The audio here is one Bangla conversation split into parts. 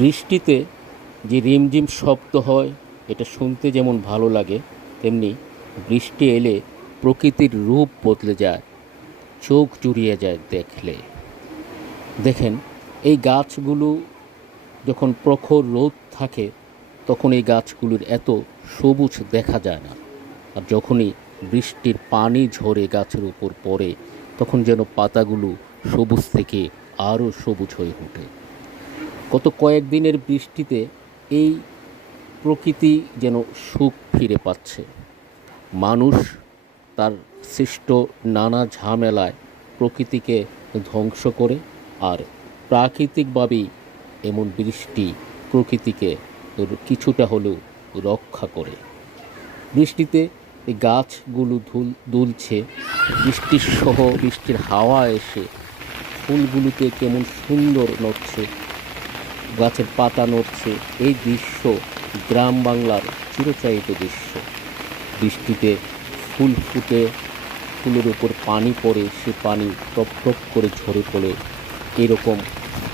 বৃষ্টিতে যে রিমঝিম শব্দ হয়, এটা শুনতে যেমন ভালো লাগে, তেমনি বৃষ্টি এলে প্রকৃতির রূপ বদলে যায়, চোখ জুড়িয়ে যায় দেখলে। দেখেন, এই গাছগুলো যখন প্রখর রোদ থাকে তখন এই গাছগুলোর এত সবুজ দেখা যায় না। আর যখনই বৃষ্টির পানি ঝরে গাছের উপর পড়ে তখন যেন পাতাগুলো সবুজ থেকে আরও সবুজ হয়ে ওঠে। গত কয়েকদিনের বৃষ্টিতে এই প্রকৃতি যেন সুখ ফিরে পাচ্ছে। মানুষ তার সৃষ্ট নানা ঝামেলায় প্রকৃতিকে ধ্বংস করে, আর প্রাকৃতিকভাবেই এমন বৃষ্টি প্রকৃতিকে কিছুটা হলেও রক্ষা করে। বৃষ্টিতে এই গাছগুলো দুলছে, বৃষ্টির হাওয়া এসে ফুলগুলোতে কেমন সুন্দর নড়ছে, গাছের পাতা নড়ছে। এই দৃশ্য গ্রাম বাংলার চিরচারিত দৃশ্য। বৃষ্টিতে ফুল ফুটে, ফুলের উপর পানি পড়ে, সে পানি টপ টপ করে ঝরে পড়ে। এরকম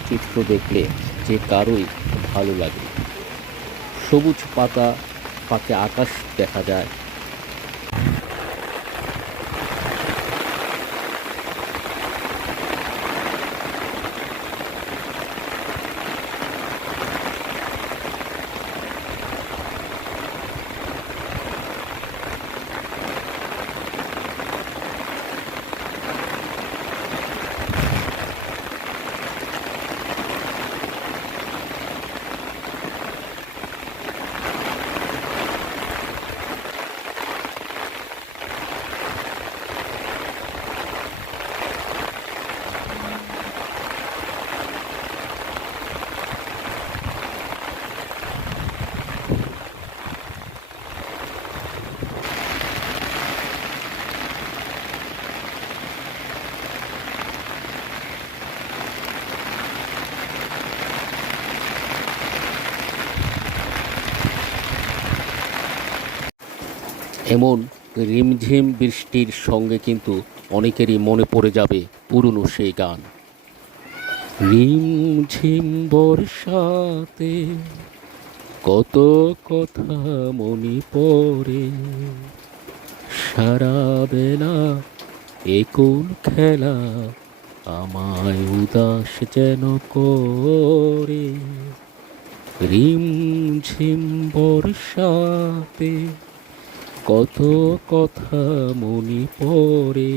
চিত্র দেখলে যে কারোই ভালো লাগে। সবুজ পাতা পাকে আকাশ দেখা যায়। এমন রিমঝিম বৃষ্টির সঙ্গে কিন্তু অনেকেরই মনে পড়ে যাবে পুরনো সেই গান। রিমঝিম বর্ষাতে কত কথা মনে পড়ে, সারা বেলা এ কোন খেলা আমায় উদাস যেন করে। রিমঝিম বর্ষাতে কত কথা মনে পড়ে।